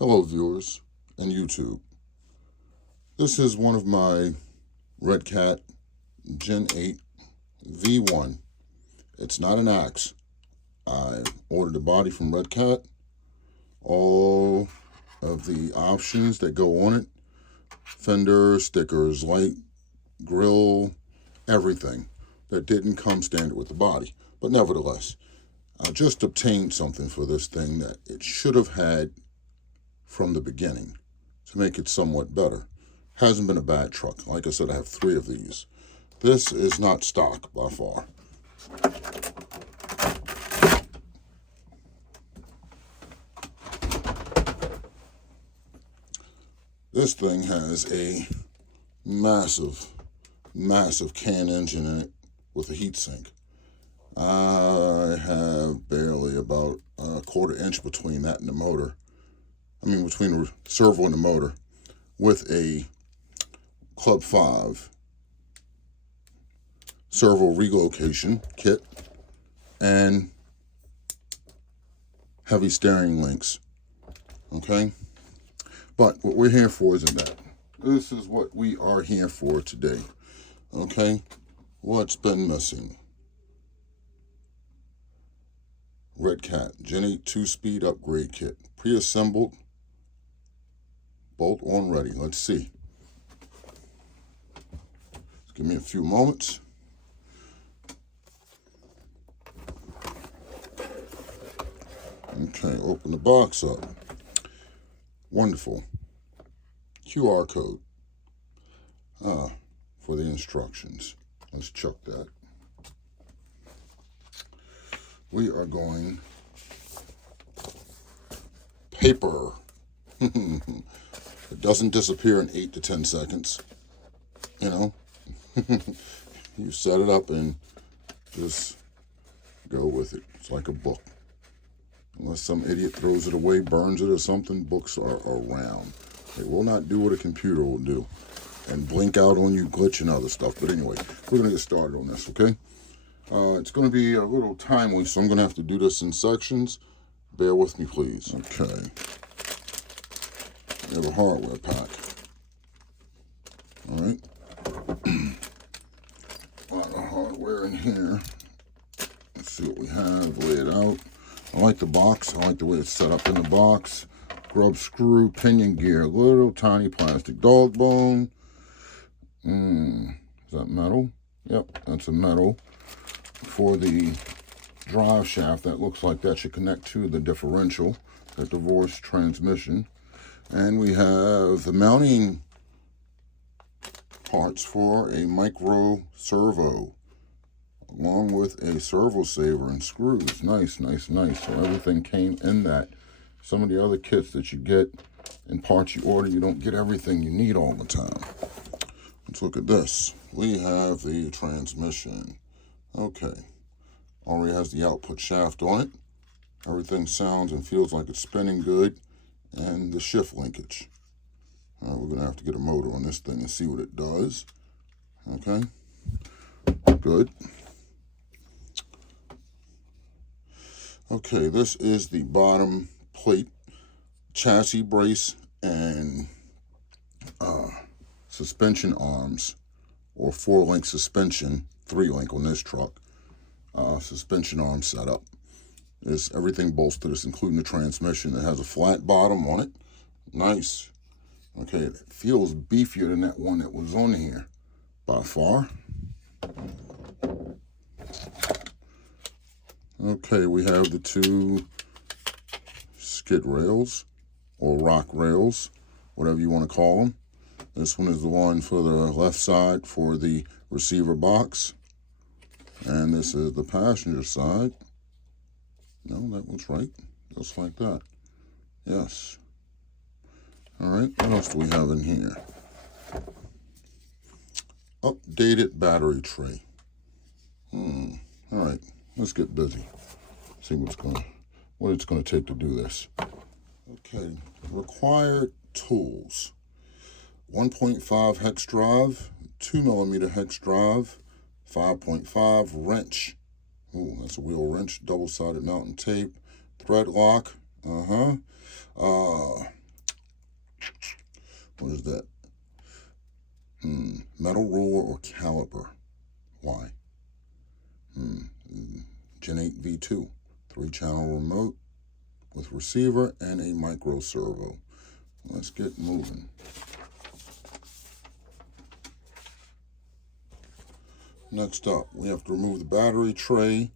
Hello viewers and YouTube. This is one of my Redcat Gen 8 V1. It's not an axe. I ordered a body from Redcat. All of the options that go on it, fender, stickers, light, grill, everything that didn't come standard with the body. But nevertheless, I just obtained something for this thing that it should have had from the beginning to make it somewhat better. Hasn't been a bad truck. Like I said, I have 3 of these. This is not stock by far. This thing has a massive can engine in it with a heat sink. I have barely about a 1/4 inch between that and the motor. Between the servo and the motor, with a Club 5 servo relocation kit and heavy steering links. Okay? But what we're here for isn't that. This is what we are here for today. Okay? What's been missing? Redcat Gen 8 2-speed upgrade kit. Pre-assembled. Bolt on ready. Let's see. Give me a few moments. Okay, open the box up. Wonderful. QR code for the instructions. Let's chuck that. We are going paper. It doesn't disappear in 8 to 10 seconds. You know, you set it up and just go with it. It's like a book. Unless some idiot throws it away, burns it or something, books are around. They will not do what a computer will do and blink out on you, glitch and other stuff. But anyway, we're going to get started on this, okay? It's going to be a little timely, so I'm going to have to do this in sections. Bear with me, please. Okay. We have a hardware pack. All right. A lot of hardware in here. Let's see what we have. Lay it out. I like the box. I like the way it's set up in the box. Grub screw, pinion gear, little tiny plastic dog bone. Is that metal? Yep, that's a metal. For the drive shaft, that looks like that should connect to the differential, the divorce transmission. And we have the mounting parts for a micro servo, along with a servo saver and screws. Nice. So everything came in that. Some of the other kits that you get and parts you order, you don't get everything you need all the time. Let's look at this. We have the transmission. Okay. Already has the output shaft on it. Everything sounds and feels like it's spinning good. And the shift linkage. All right, we're going to have to get a motor on this thing and see what it does. Okay. Good. Okay, this is the bottom plate, chassis brace, and suspension arms, or 4-link suspension, 3-link on this truck. Suspension arm setup. Is everything bolstered, including the transmission. It has a flat bottom on it. Nice. Okay, it feels beefier than that one that was on here by far. Okay, we have the 2 skid rails, or rock rails, whatever you want to call them. This one is the one for the left side for the receiver box. And this is the passenger side. No, that was right. Just like that. Yes. All right, what else do we have in here? Updated battery tray. All right, let's get busy. See what it's going to take to do this. Okay, required tools. 1.5 hex drive, 2mm hex drive, 5.5 wrench. Ooh, that's a wheel wrench, double-sided mounting tape, thread lock, What is that? Metal ruler or caliper. Why? Gen 8 V2. 3-channel remote with receiver and a micro servo. Let's get moving. Next up, we have to remove the battery tray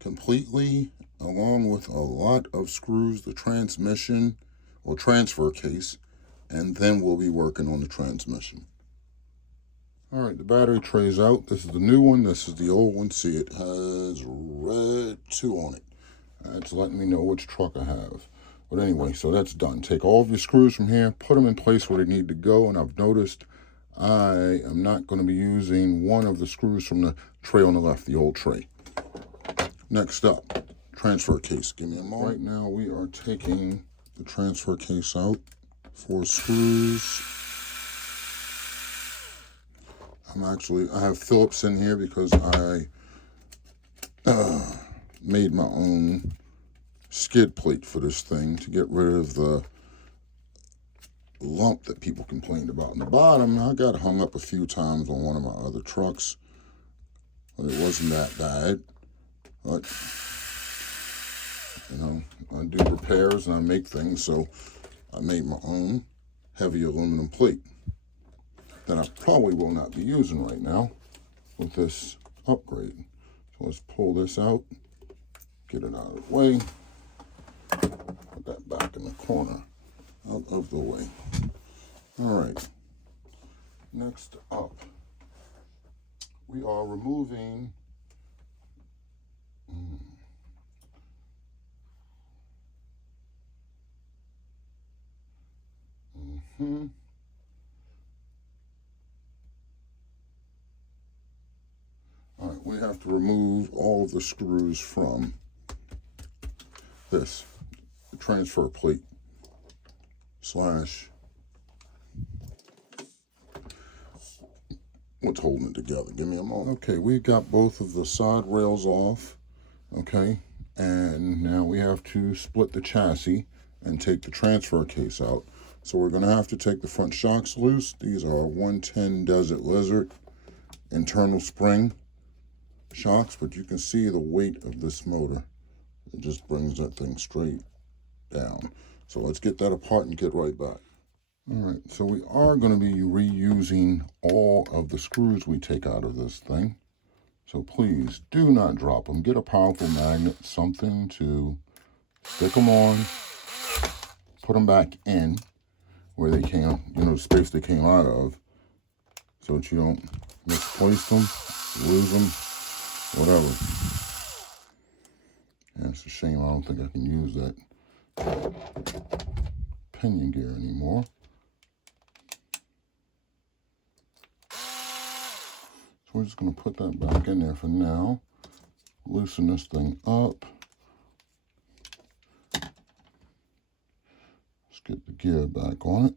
completely, along with a lot of screws, the transmission or transfer case, and then we'll be working on the transmission. All right, the battery tray's out. This is the new one. This is the old one. See, it has red 2 on it. That's letting me know which truck I have. But anyway, so that's done. Take all of your screws from here, put them in place where they need to go, and I've noticed I am not going to be using one of the screws from the tray on the left, the old tray. Next up, transfer case. Give me a moment. Right now, we are taking the transfer case out. 4 screws. I have Phillips in here because I made my own skid plate for this thing to get rid of the lump that people complained about in the bottom. I got hung up a few times on one of my other trucks, but it wasn't that bad. But, you know, I do repairs and I make things, so I made my own heavy aluminum plate that I probably will not be using right now with this upgrade. So let's pull this out, get it out of the way, put that back in the corner, out of the way. All right, next up, we are removing all right, we have to remove all of the screws from this, the transfer plate / what's holding it together. Give me a moment. Okay, we got both of the side rails off, okay, and now we have to split the chassis and take the transfer case out. So we're going to have to take the front shocks loose. These are 110 Desert Lizard internal spring shocks, but you can see the weight of this motor. It just brings that thing straight down. So let's get that apart and get right back. All right, so we are going to be reusing all of the screws we take out of this thing. So please do not drop them. Get a powerful magnet, something to stick them on, put them back in where they came, the space they came out of, so that you don't misplace them, lose them, whatever. Yeah, it's a shame I don't think I can use that pinion gear anymore. So we're just going to put that back in there for now. Loosen this thing up. Let's get the gear back on it.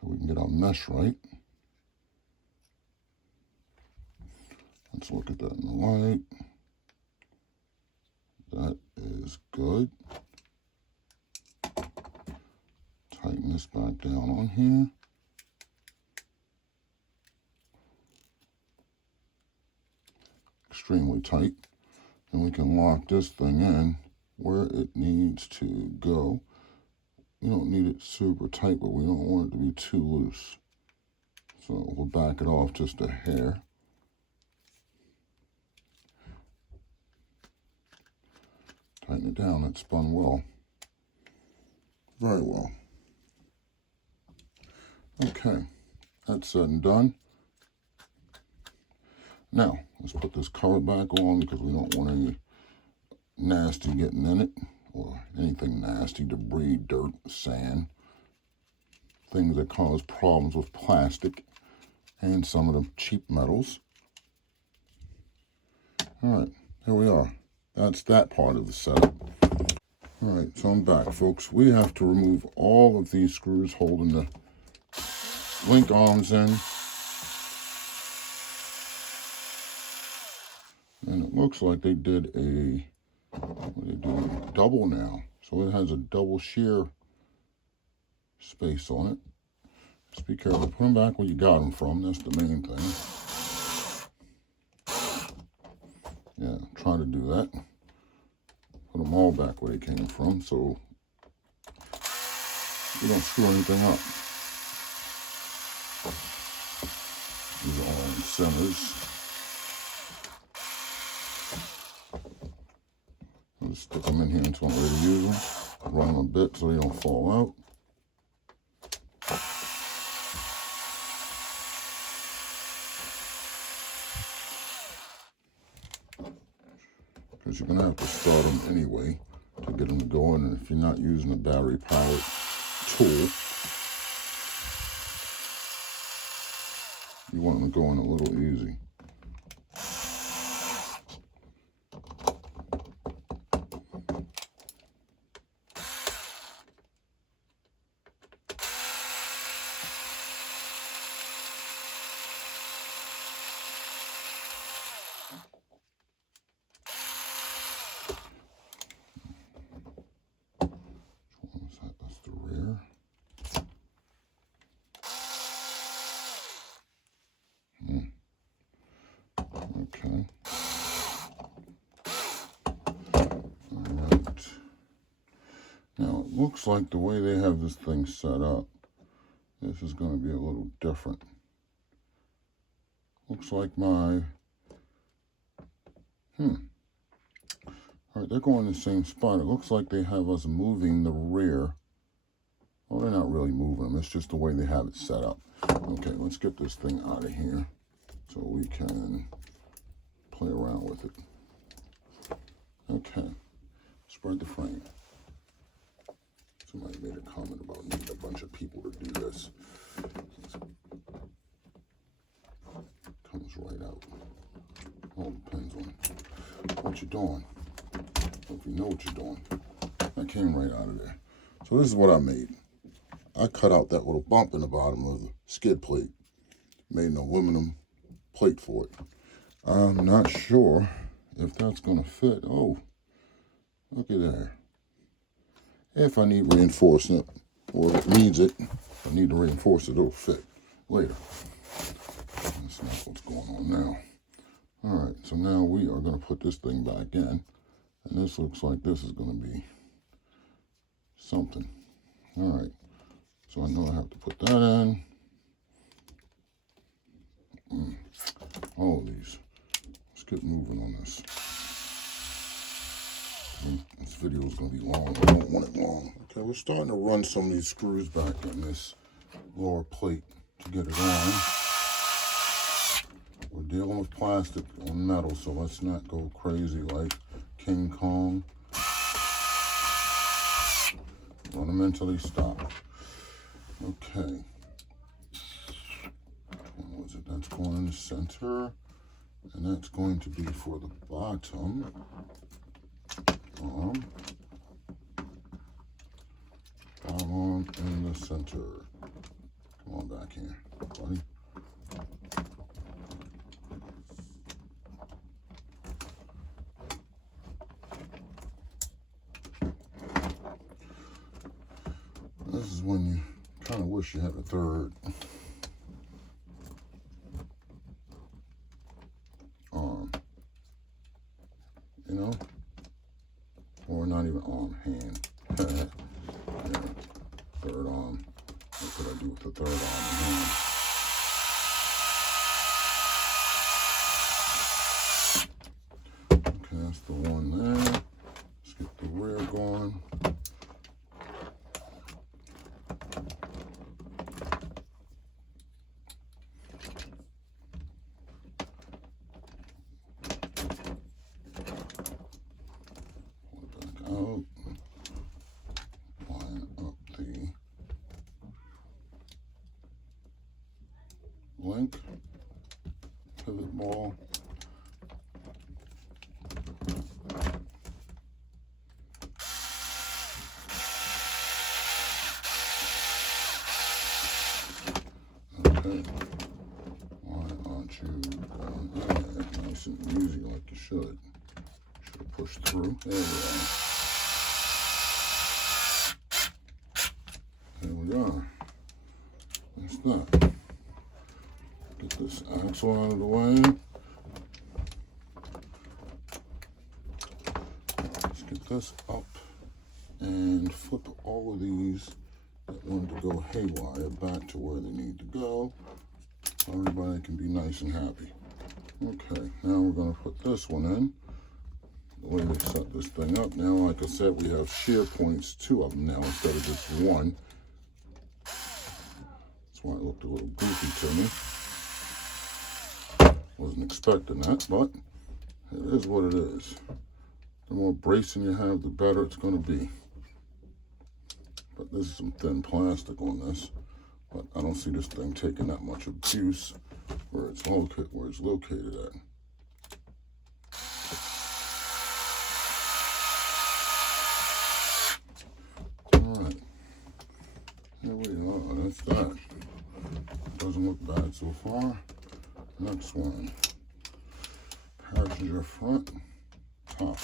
So we can get our mesh right. Let's look at that in the light. That is good. Tighten this back down on here. Extremely tight. And we can lock this thing in where it needs to go. We don't need it super tight, but we don't want it to be too loose. So we'll back it off just a hair. Tighten it down. It spun well. Very well. Okay, that's said and done. Now, let's put this cover back on because we don't want any nasty getting in it, or anything nasty, debris, dirt, sand, things that cause problems with plastic and some of the cheap metals. All right, here we are. That's that part of the setup. All right, so I'm back, folks. We have to remove all of these screws holding the link arms in. And it looks like they did a what they do, double now. So it has a double shear space on it. Just be careful. Put them back where you got them from. That's the main thing. Yeah, try to do that. Put them all back where they came from so you don't screw anything up. These are all in centers. I'll just stick them in here until I'm ready to use them. Run them a bit so they don't fall out. Because you're going to have to start them anyway to get them to go in. And if you're not using a battery-powered tool, you want them to go in a little easy. That's the rear. Okay. All right. Now, it looks like the way they have this thing set up, this is going to be a little different. Looks like my, all right, they're going in the same spot. It looks like they have us moving the rear. Well, they're not really moving them. It's just the way they have it set up. Okay, let's get this thing out of here so we can play around with it. Okay, spread the frame. Somebody made a comment about needing a bunch of people to do this. Comes right out. All depends on what you're doing. If you know what you're doing. That came right out of there. So this is what I made. I cut out that little bump in the bottom of the skid plate. Made an aluminum plate for it. I'm not sure if that's going to fit. Oh, look at there. If I need reinforcement, or if it needs it, if I need to reinforce it, it'll fit later. That's not what's going on now. All right, so now we are going to put this thing back in. And this looks like this is going to be something. All right, so I know I have to put that in. All of these. Let's get moving on this. This video is going to be long. I don't want it long. Okay, we're starting to run some of these screws back in this lower plate to get it on. We're dealing with plastic on metal, so let's not go crazy like King Kong. Run them until they stop. Okay. What was it? That's going in the center. And that's going to be for the bottom arm. Bottom arm in the center. Come on back here, buddy. This is when you kind of wish you had a third arm, you know, or not even arm, hand. Yeah, third arm. What could I do with the third arm and hand? Okay, that's the one there. Let's get the rear going. Out, line up the link, pivot ball, okay, why aren't you going in there nice and easy like you should? Should push through. There we are. There we are. That's that. Get this axle out of the way. Let's get this up and flip all of these that want to go haywire back to where they need to go. So everybody can be nice and happy. Okay, now we're going to put this one in. The way they set this thing up now, like I said, we have shear points, 2 of them now instead of just 1. That's why it looked a little goofy to me. Wasn't expecting that, but it is what it is. The more bracing you have, the better it's going to be. But this is some thin plastic on this, but I don't see this thing taking that much abuse where it's located at. All right, here we are. That's that. Doesn't look bad so far. Next one, passenger front top.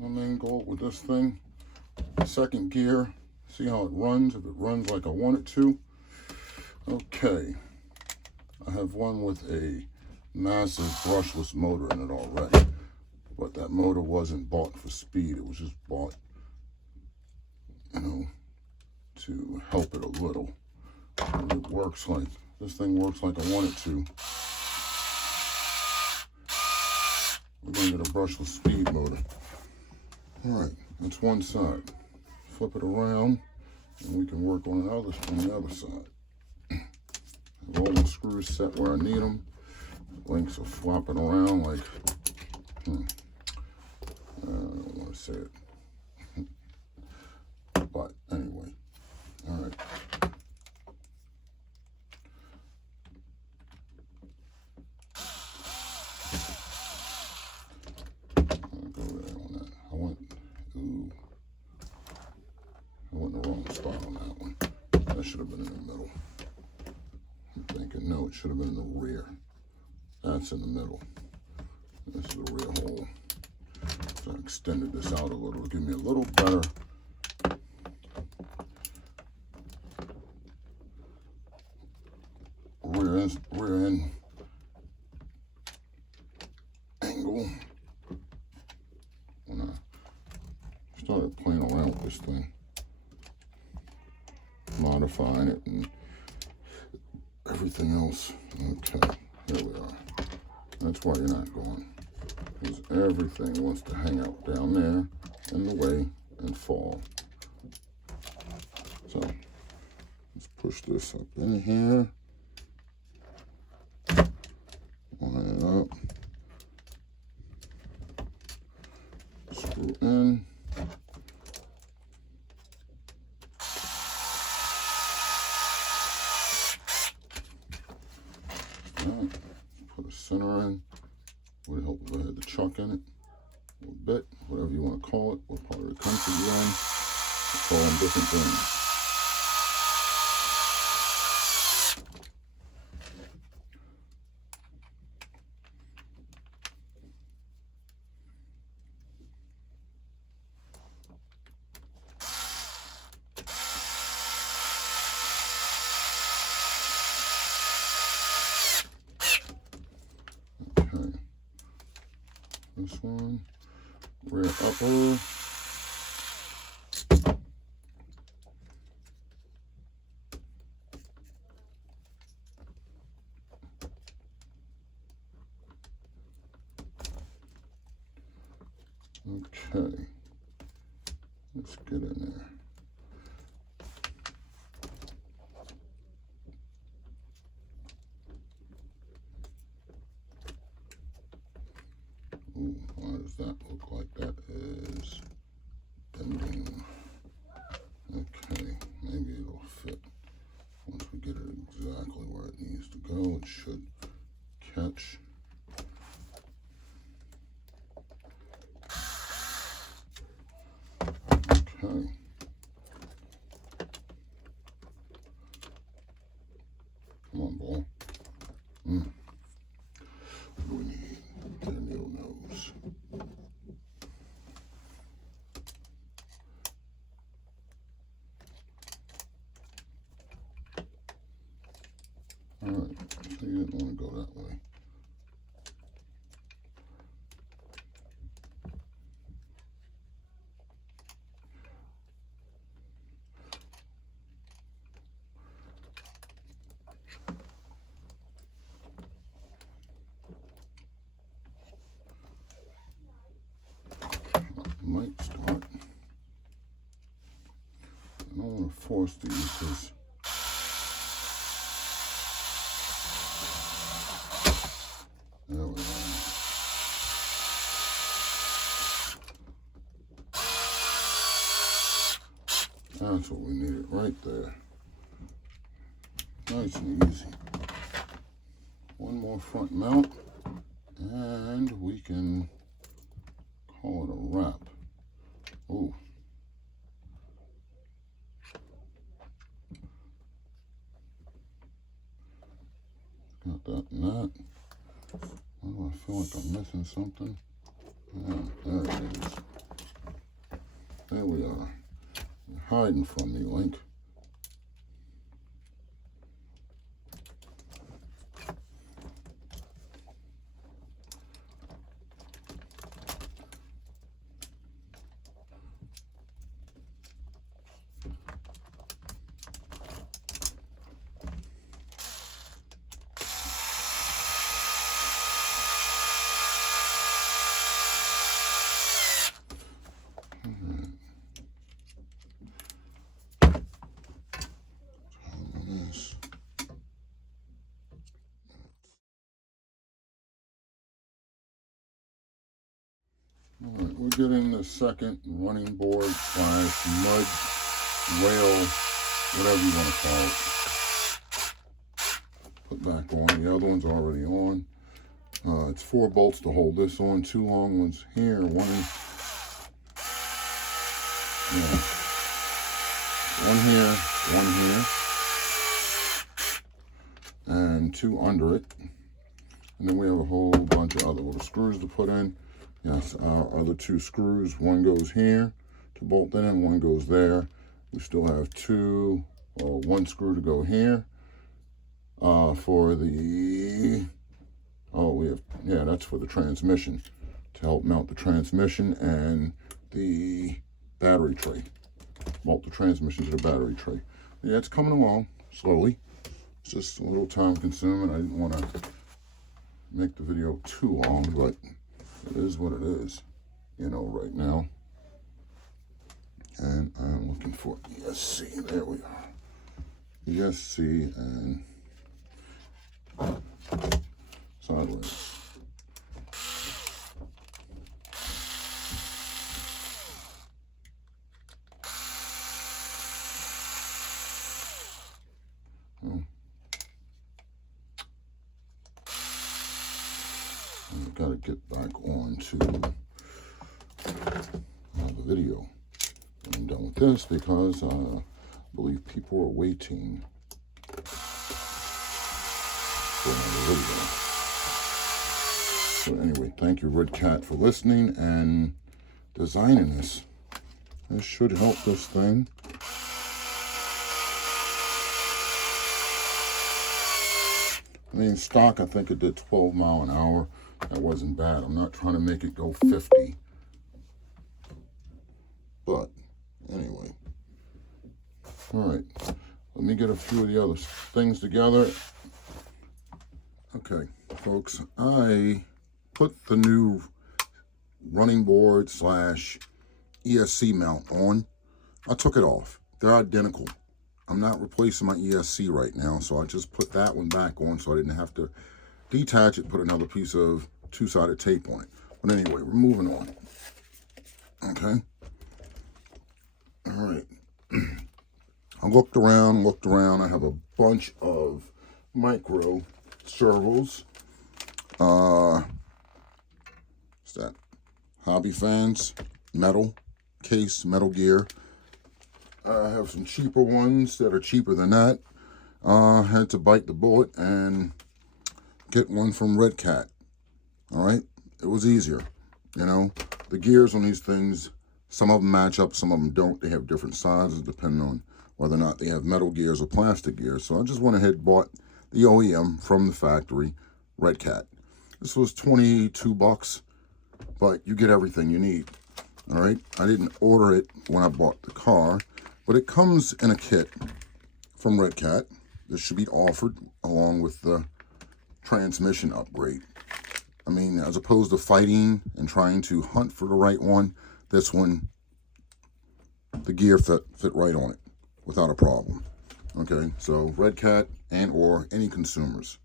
My main goal with this thing, second gear, see how it runs, if it runs like I want it to. Okay, I have one with a massive brushless motor in it already, but that motor wasn't bought for speed, it was just bought, you know, to help it a little. It works like, this thing works like I want it to. We're gonna get a brushless speed motor. All right, that's one side. Flip it around, and we can work on the other side. I have all my screws set where I need them. Links are flopping around like, I don't want to say it. But anyway, all right. I'll go there on that. I went in the wrong spot on that one. That should have been in the middle. I'm thinking, no, it should have been in the rear. That's in the middle. This is the rear hole. So I extended this out a little to give me a little better rear end angle. When I started playing around with this thing, modifying it and everything else. Okay, here we are. That's why you're not going, because everything wants to hang out down there in the way and fall. So let's push this up in here. Line it up. Screw in. Right. Put a center in. Would help if I had the chuck in it. A little bit, whatever you want to call it. What part of the country you're in. We'll call them different things. This one, rear upper. Okay, let's get in there. Ooh, why does that look like that is bending? Okay, maybe it'll fit. Once we get it exactly where it needs to go, it should catch. Okay. Come on, ball. What do we need? Get a needle nose. All right, so you didn't want to go that way. Might start. I don't want to force these because there we are. That's what we needed right there. Nice and easy. One more front mount and we can call it a wrap. Oh. Got that and that. Why do I feel like I'm missing something? Yeah, there it is. There we are. You're hiding from me, Link. All right, we're getting the second running board slash mud rail, whatever you want to call it. Put back on. The other one's already on. It's 4 bolts to hold this on. 2 long ones here. One here, and 2 under it. And then we have a whole bunch of other little screws to put in. Yes, our other 2 screws. One goes here to bolt in, and one goes there. We still have 1 screw to go here. For the, that's for the transmission, to help mount the transmission and the battery tray. Bolt the transmission to the battery tray. Yeah, it's coming along slowly. It's just a little time consuming. I didn't want to make the video too long, but it is what it is, right now. And I'm looking for ESC. There we are. ESC and sideways. I've got to get back on to the video. I'm done with this because I believe people are waiting for another video. So anyway, thank you, Redcat, for listening and designing this. This should help this thing. I mean, stock, I think it did 12 miles an hour. That wasn't bad. I'm not trying to make it go 50. But anyway. All right. Let me get a few of the other things together. Okay, folks. I put the new running board slash ESC mount on. I took it off. They're identical. I'm not replacing my ESC right now, so I just put that one back on so I didn't have to detach it, put another piece of 2-sided tape on it. But anyway, we're moving on. Okay. All right. I looked around. I have a bunch of micro servos. What's that? Hobby Fans, metal case, Metal Gear. I have some cheaper ones that are cheaper than that. had to bite the bullet and get one from Redcat. All right, it was easier. You know, the gears on these things, some of them match up, some of them don't. They have different sizes depending on whether or not they have metal gears or plastic gears. So I just went ahead and bought the OEM from the factory, Redcat. This was 22 bucks, but you get everything you need. All right, I didn't order it when I bought the car, but it comes in a kit from Redcat. This should be offered along with the transmission upgrade. I mean, as opposed to fighting and trying to hunt for the right one, this one, the gear fit right on it without a problem. Okay, so Redcat and or any consumers.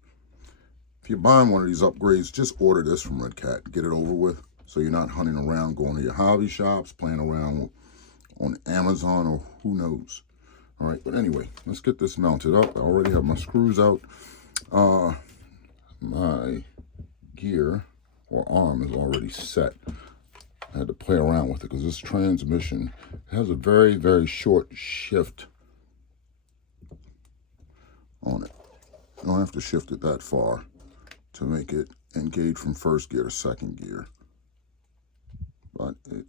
If you're buying one of these upgrades, just order this from Redcat. Get it over with so you're not hunting around, going to your hobby shops, playing around on Amazon or who knows. All right, but anyway, let's get this mounted up. I already have my screws out. My gear or arm is already set. I had to play around with it because this transmission has a very, very short shift on it. You don't have to shift it that far to make it engage from first gear to second gear. But it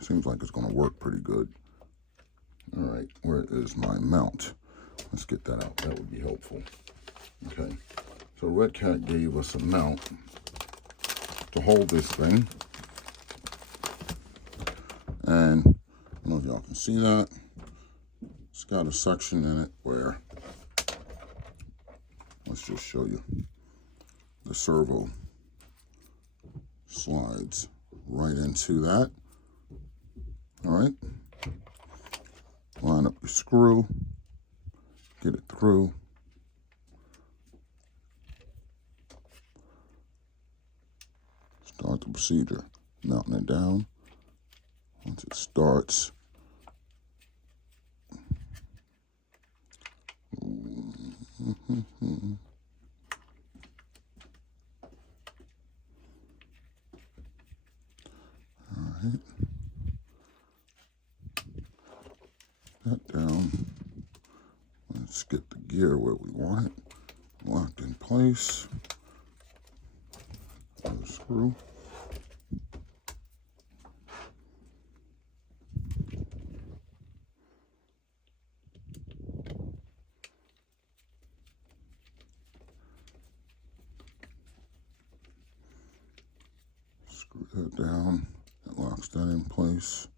seems like it's going to work pretty good. All right, where is my mount? Let's get that out. That would be helpful. Okay, so Redcat gave us a mount to hold this thing. And I don't know if y'all can see that. It's got a section in it where, let's just show you, the servo slides right into that. All right, line up your screw, get it through. Start the procedure, mounting it down. Once it starts, Alright, that down. Let's get the gear where we want it, locked in place. Another screw. Screw that down. That locks that in place.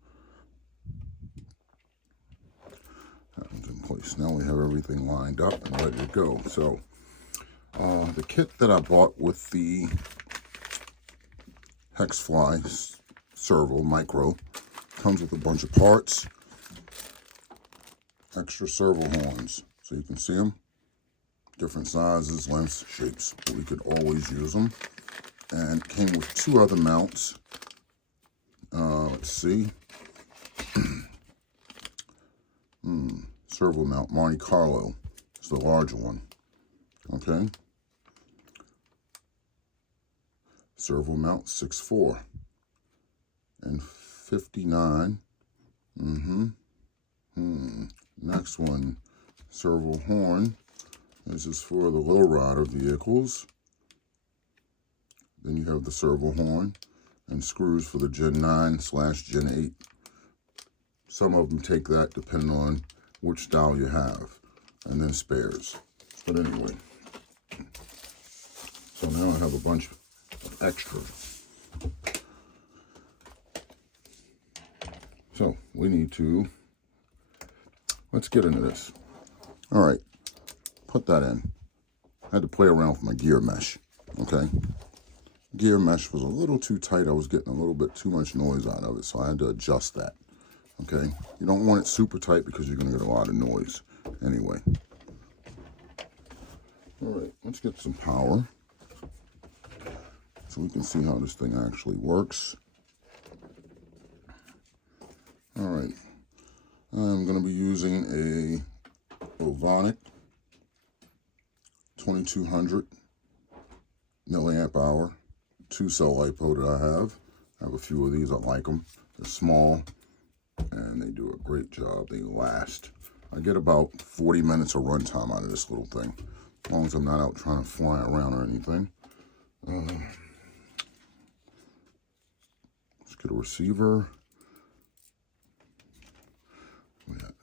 That one's in place. Now we have everything lined up and ready to go. So the kit that I bought with the Hexfly servo micro comes with a bunch of parts, extra servo horns, so you can see them, different sizes, lengths, shapes, but we could always use them. And came with two other mounts. Let's see. Servo mount Monte Carlo is the larger one. Okay. Servo mount 6.4 and 59. Next one, servo horn. This is for the lowrider vehicles. Then you have the servo horn and screws for the Gen 9/Gen 8. Some of them take that depending on which style you have, and then spares. But anyway, so now I have a bunch of extra. So we need to, let's get into this. All right, put that in. I had to play around with my gear mesh, okay? Gear mesh was a little too tight. I was getting a little bit too much noise out of it, so I had to adjust that, okay? You don't want it super tight because you're gonna get a lot of noise anyway. All right, let's get some power so we can see how this thing actually works. All right, I'm gonna be using a Ovonic 2200 milliamp hour 2-cell LiPo that I have. I have a few of these. I like them. They're small and they do a great job. They last. I get about 40 minutes of runtime out of this little thing, as long as I'm not out trying to fly around or anything. Let's get a receiver.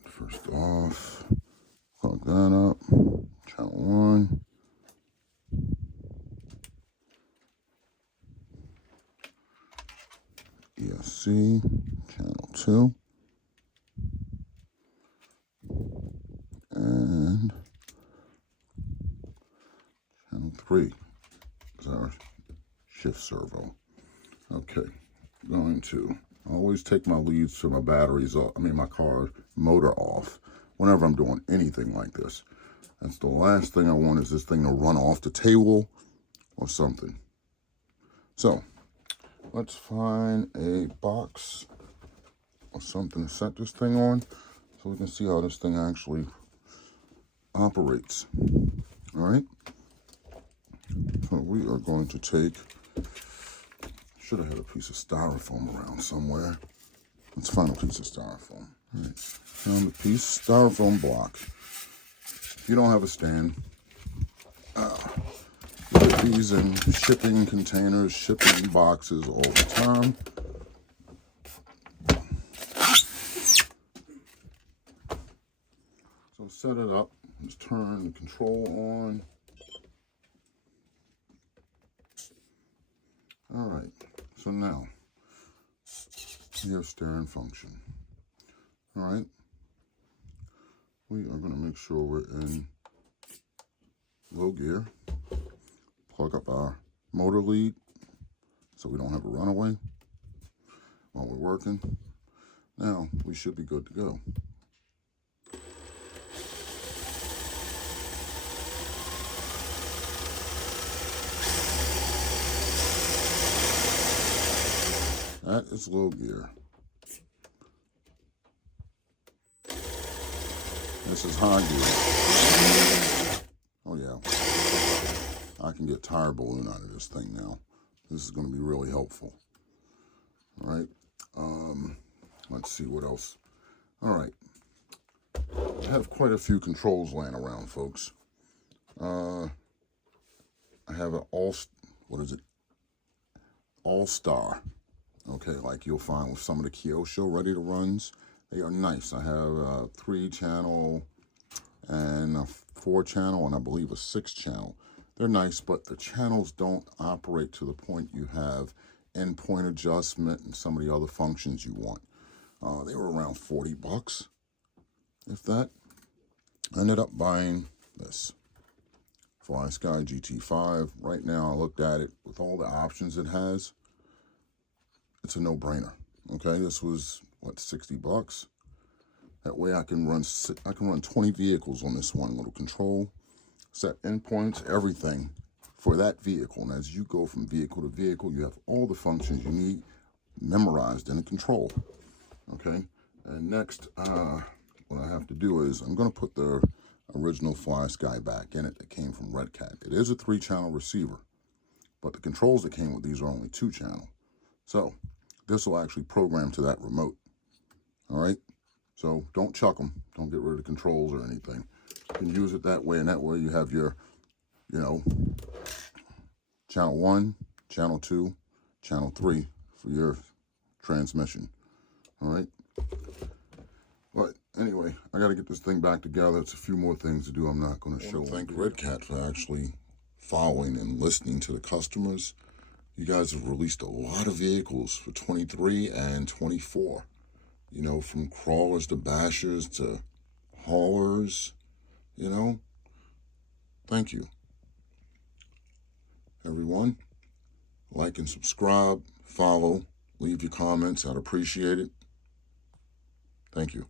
First off, plug that up. Channel 1. ESC, channel 2. And channel 3 is our shift servo. Okay, going to always take my leads so my batteries off, my car motor off whenever I'm doing anything like this. That's the last thing I want, is this thing to run off the table or something. So let's find a box or something to set this thing on so we can see how this thing actually operates. All right. So we are going to take, should have had a piece of styrofoam around somewhere. Let's find a piece of styrofoam. All right. Found a piece of styrofoam block. If you don't have a stand, put these in shipping containers, shipping boxes all the time. So set it up. Let's turn the control on. All right. So now, here's steering function. All right. We are going to make sure we're in low gear. Plug up our motor lead so we don't have a runaway while we're working. Now we should be good to go. That is low gear. This is high gear. Oh yeah. I can get tire balloon out of this thing now. This is going to be really helpful. All right. Let's see what else. All right. I have quite a few controls laying around, folks. I have an All-Star. Okay, like you'll find with some of the Kyosho ready to runs. They are nice. I have a 3-channel and a 4-channel and I believe a 6-channel. They're nice, but the channels don't operate to the point you have endpoint adjustment and some of the other functions you want. They were around $40, if that. I ended up buying this FlySky GT5. Right now, I looked at it with all the options it has. It's a no-brainer. Okay, this was what, $60. That way I can run 20 vehicles on this one little control. Set endpoints, everything for that vehicle. And as you go from vehicle to vehicle, you have all the functions you need memorized in the control. Okay, and next, what I have to do is I'm going to put the original FlySky back in it that came from Redcat. It is a 3-channel receiver, but the controls that came with these are only 2-channel. So this will actually program to that remote. All right, so don't chuck them. Don't get rid of the controls or anything. You can use it that way, and that way you have your, channel 1, channel 2, channel 3 for your transmission. All right. But anyway, I got to get this thing back together. It's a few more things to do. I'm not going to show. Thank Redcat for actually following and listening to the customers. You guys have released a lot of vehicles for 23 and 24. From crawlers to bashers to haulers. Thank you. Everyone, like and subscribe, follow, leave your comments. I'd appreciate it. Thank you.